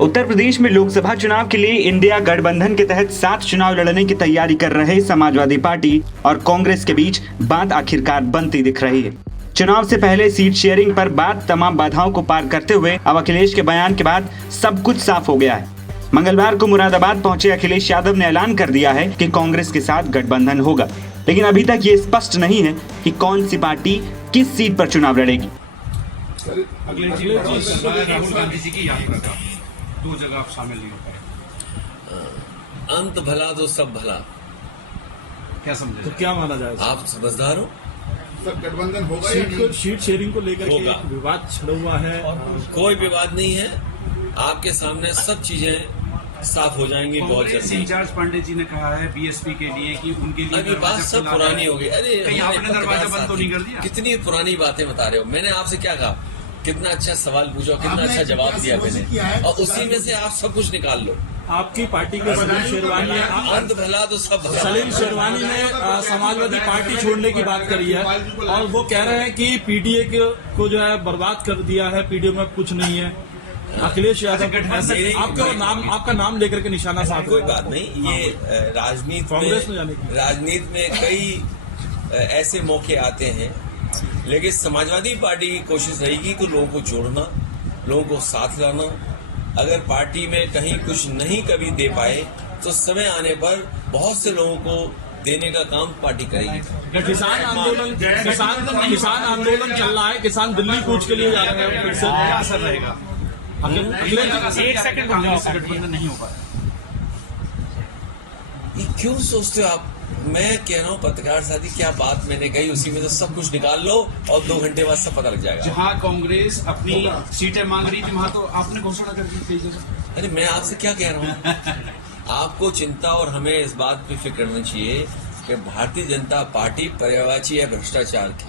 उत्तर प्रदेश में लोकसभा चुनाव के लिए इंडिया गठबंधन के तहत 7 चुनाव लड़ने की तैयारी कर रहे समाजवादी पार्टी और कांग्रेस के बीच बात आखिरकार बनती दिख रही है। चुनाव से पहले सीट शेयरिंग पर बात तमाम बाधाओं को पार करते हुए अब अखिलेश के बयान के बाद सब कुछ साफ हो गया है। मंगलवार को मुरादाबाद पहुंचे अखिलेश यादव ने ऐलान कर दिया है कि कांग्रेस के साथ गठबंधन होगा, लेकिन अभी तक ये स्पष्ट नहीं है कि कौन सी पार्टी किस सीट पर चुनाव लड़ेगी। राहुल गांधी जी की यात्रा का 2 जगह आप शामिल नहीं हो पाए। अंत भला तो सब भला, क्या समझे? तो क्या माना जाए? आप समझदार हो? सब गठबंधन होगा या सीट शेयरिंग को लेकर होगा। के विवाद छिड़ा हुआ है। कोई विवाद नहीं है, आपके सामने सब चीजें साफ हो जाएंगी बहुत कांग्रेस जल्दी। इंचार्ज पांडे जी ने कहा है बीएसपी के लिए कि उनके लिए अभी बात सब पुरानी हो गई। अरे कहीं आपने दरवाजा बंद तो नहीं कर दिया? कितनी पुरानी बातें बता रहे हो। मैंने आपसे क्या कहा, कितना अच्छा सवाल पूछा, कितना अच्छा जवाब दिया मैंने, और उसी में से आप सब कुछ निकाल लो। आपकी पार्टी के सलीम शेरवानी है, अंत भला तो सब भला। सलीम शेरवानी ने समाजवादी पार्टी छोड़ने की बात करी है और वो कह रहे हैं कि पीडीए को जो है बर्बाद कर दिया है, पीडीए में कुछ नहीं है। अखिलेश यादव आपका नाम लेकर के निशाना साध। कोई बात नहीं, ये राजनीति में कई ऐसे मौके आते हैं, लेकिन समाजवादी पार्टी की कोशिश रहेगी कि लोगों को जोड़ना, लोगों को साथ लाना। अगर पार्टी में कहीं कुछ नहीं कभी दे पाए तो समय आने पर बहुत से लोगों को देने का काम पार्टी करेगी। किसान आंदोलन चल रहा है, किसान दिल्ली कूच के लिए जा रहे हैं, फिर से क्या असर रहेगा? एक सेकंड गठबंधन नहीं हो पाया। ये क्यों सोचते हो आप? मैं कह रहा हूँ पत्रकार साथी, क्या बात मैंने कही उसी में तो सब कुछ निकाल लो और 2 घंटे बाद सब पता लग जाएगा। जहाँ कांग्रेस अपनी सीटें मांग रही थी वहाँ तो आपने घोषणा कर दी थी जगह। अरे मैं आपसे क्या कह रहा हूँ आपको चिंता और हमें इस बात पे फिक्र करना चाहिए कि भारतीय जनता पार्टी पर्यायवाची है भ्रष्टाचार की।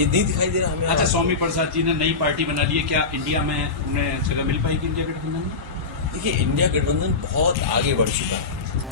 ये नहीं दिखाई दे रहा हमें। अच्छा, स्वामी प्रसाद जी ने नई पार्टी बना ली है, क्या इंडिया में उन्हें जगह मिल पाएगी इंडिया गठबंधन में? देखिए, इंडिया गठबंधन बहुत आगे बढ़ चुका है।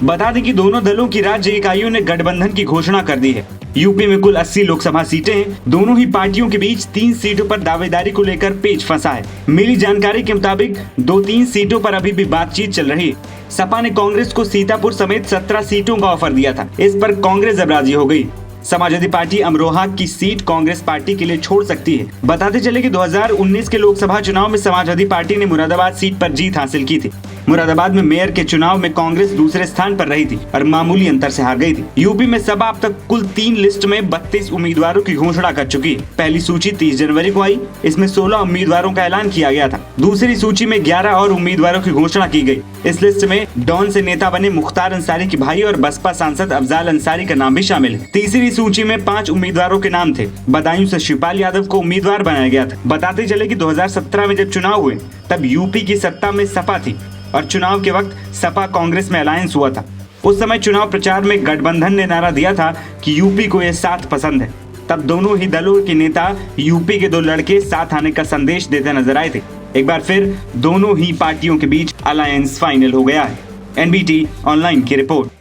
बता दें कि दोनों दलों की राज्य इकाइयों ने गठबंधन की घोषणा कर दी है। यूपी में कुल 80 लोकसभा सीटें हैं। दोनों ही पार्टियों के बीच 3 सीटों पर दावेदारी को लेकर पेच फंसा है। मिली जानकारी के मुताबिक 2-3 सीटों पर अभी भी बातचीत चल रही है। सपा ने कांग्रेस को सीतापुर समेत 17 सीटों का ऑफर दिया था। इस पर कांग्रेस अब राजी हो गई। समाजवादी पार्टी अमरोहा की सीट कांग्रेस पार्टी के लिए छोड़ सकती है। बताते चले कि 2019 के लोकसभा चुनाव में समाजवादी पार्टी ने मुरादाबाद सीट पर जीत हासिल की थी। मुरादाबाद में मेयर के चुनाव में कांग्रेस दूसरे स्थान पर रही थी और मामूली अंतर से हार गई थी। यूपी में सपा अब तक कुल 3 लिस्ट में 32 उम्मीदवारों की घोषणा कर चुकी है। पहली सूची 30 जनवरी को आई, इसमें 16 उम्मीदवारों का ऐलान किया गया था। दूसरी सूची में 11 और उम्मीदवारों की घोषणा की गई। इस लिस्ट में डॉन से नेता बने मुख्तार अंसारी के भाई और बसपा सांसद अफजाल अंसारी का नाम भी शामिल है। तीसरी सूची में 5 उम्मीदवारों के नाम थे। बदायूं से शिवपाल यादव को उम्मीदवार बनाया गया था। बताते चले कि 2017 में जब चुनाव हुए तब यूपी की सत्ता में सपा थी और चुनाव के वक्त सपा कांग्रेस में अलायंस हुआ था। उस समय चुनाव प्रचार में गठबंधन ने नारा दिया था कि यूपी को ये साथ पसंद है। तब दोनों ही दलों के नेता यूपी के 2 लड़के साथ आने का संदेश देते नजर आए थे। एक बार फिर दोनों ही पार्टियों के बीच अलायंस फाइनल हो गया है। एनबीटी ऑनलाइन की रिपोर्ट।